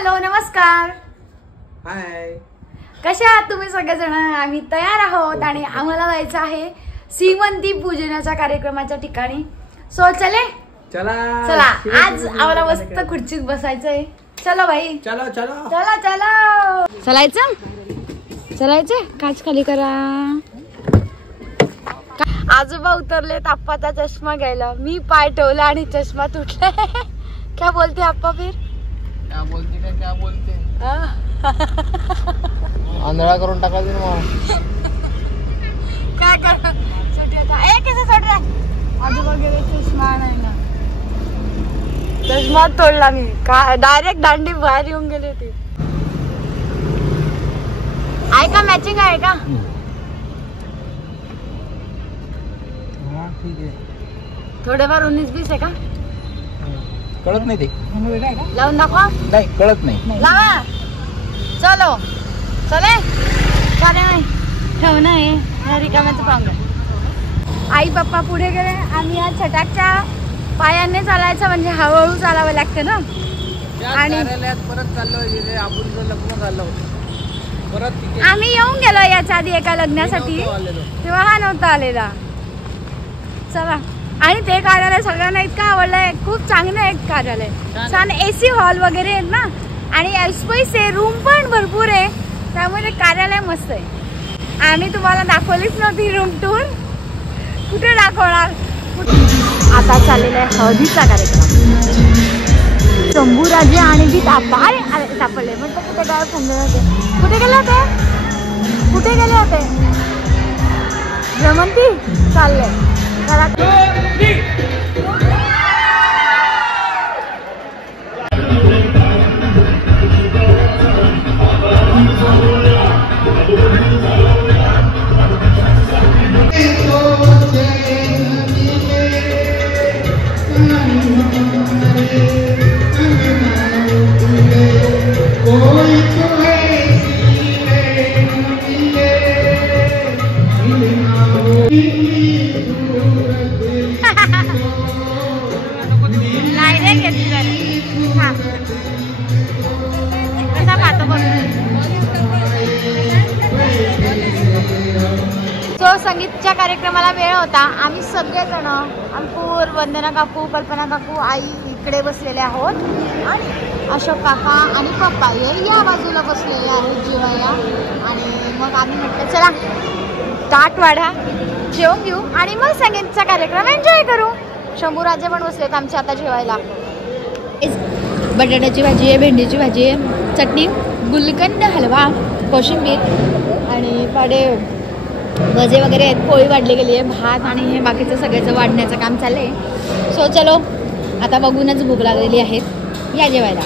हॅलो नमस्कार. हाय, कसे आहात तुम्ही सगळेजण? आम्ही तयार आहोत आणि आम्हाला जायचं आहे श्रीमंती पूजनाच्या कार्यक्रमाच्या ठिकाणी. सो चले चला चला, आज आम्हाला मस्त खुर्चीत बसायचंय. चलो भाई, चलो चलो चला चला. चलायचं चलायचं. काच खाली करा. आजोबा उतरलेत आप्पाचा चष्मा घ्यायला. मी पाय ठेवला आणि चष्मा तुटला. क्या बोलते आप्पा? फिर क्या बोलते आंधळा करून टाकायचं ना. काय कर कसं सोड रे. आजोबा गेले चष्मा नाही ना. चष्मा तोडला मी. डायरेक्ट दांडी बाहेर येऊन गेली होती. आहे का मॅचिंग आहे का? ठीक आहे. थोडेफार 19-20 आहे का? कळत नाही ते. लावून दाखवा. नाही कळत नाही. लावा. चलो चले. चालेल नाही ठेवणं आहे रिकाम्याचं पांग. आई पप्पा पुढे गेले. आम्ही या छटाकच्या पायाने चालायचं, म्हणजे हळूहळू चालावं लागतं ना. आणि परत चाललो. आपण लग्न झालं होतं परत. आम्ही येऊन गेलो याच्या आधी एका लग्नासाठी, तेव्हा हा नव्हता आलेला. चला. आणि ते कार्यालय सगळ्यांना इतकं आवडलंय. खूप चांगलं आहे कार्यालय. छान एसी हॉल वगैरे आहेत ना, आणि पैसे रूम पण भरपूर आहे. त्यामुळे कार्यालय मस्त आहे. आम्ही तुम्हाला दाखवलीच नव्हती रूम टूर. कुठे दाखवणार? आता चाललेला आहे हळदीचा कार्यक्रम. शंभूराजे आणि गीता बाय सापडले. म्हटलं कुठे काय थांबले होते? कुठे गेले होते? कुठे गेले होते? भ्रमंती चालले. संगीतच्या कार्यक्रमाला वेळ होता. आम्ही सगळेजण, अंकुर, वंदना काकू, कल्पना काकू, आई इकडे बसलेले आहोत, आणि अशोक काका आणि पप्पा हे या बाजूला बसलेले आहेत जेवायला. आणि मग आम्ही म्हटलं चला ताट वाढा, जेवून घेऊ आणि मग संगीतचा कार्यक्रम एन्जॉय करू. शंभूराजे पण बसलेत आमचे आता जेवायला. बटाट्याची भाजी आहे, भेंडीची भाजी आहे, चटणी, गुलकंद, हलवा, कोशिंबीर आणि पाडे भजे वगैरे आहेत. पोळी वाढली गेली आहे, भात आणि हे बाकीचं सगळ्याचं वाढण्याचं काम चाललं आहे. सो चलो, आता बघूनच भूक लागलेली आहे. या जेवायला.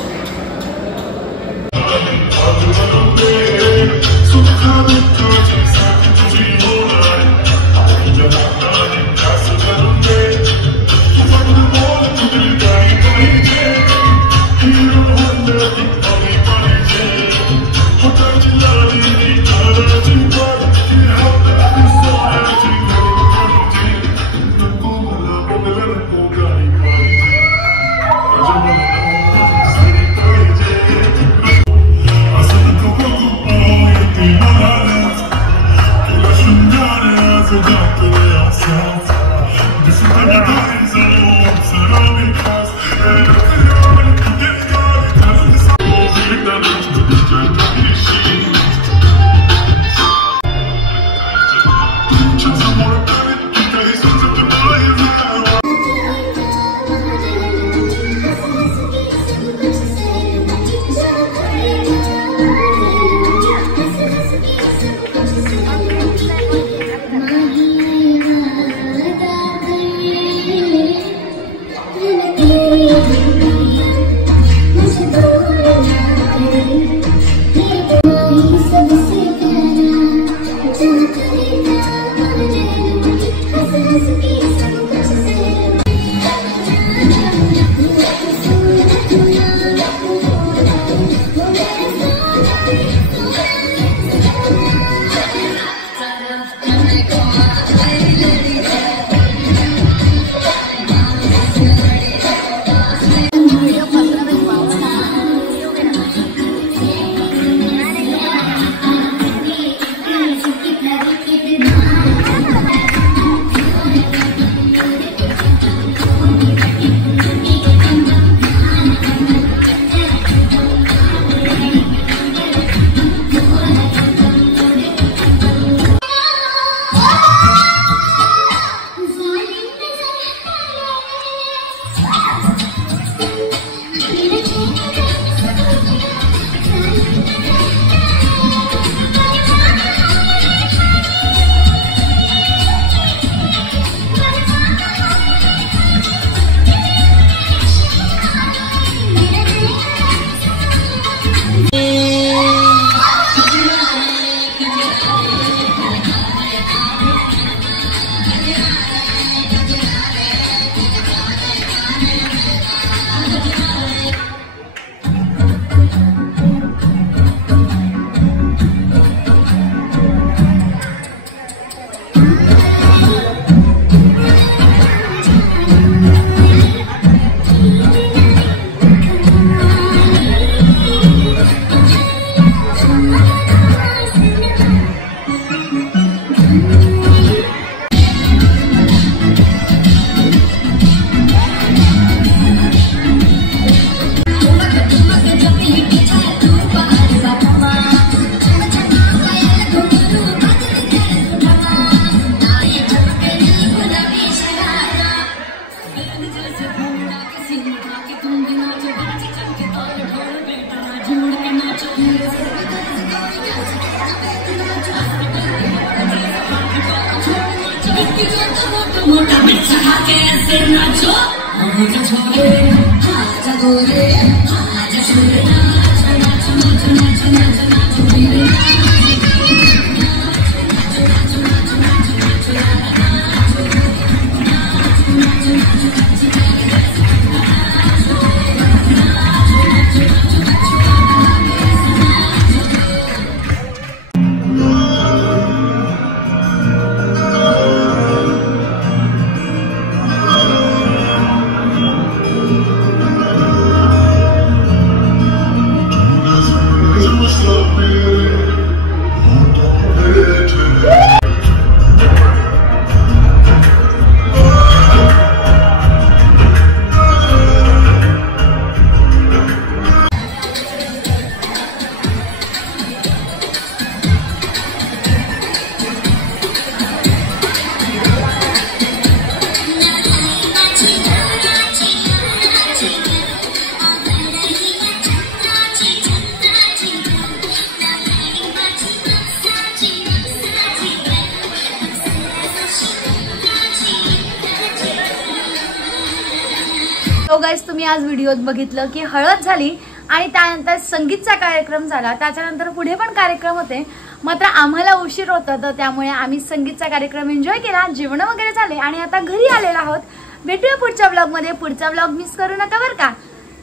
तो गाईस तुम्ही आज व्हिडिओत बघितलं की हळद झाली आणि त्यानंतर संगीतचा कार्यक्रम झाला, त्याच्यानंतर पुढे पण कार्यक्रम होते, मात्र आम्हाला उशीर होता तर त्यामुळे आम्ही संगीतचा कार्यक्रम एन्जॉय केला, जेवण वगैरे झाले आणि आता घरी आलेलो आहोत. भेटूया पुढच्या ब्लॉग मध्ये. पुढचा ब्लॉग मिस करू नका बरं का.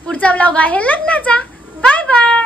पुढचा ब्लॉग आहे लग्नाचा. Bye bye.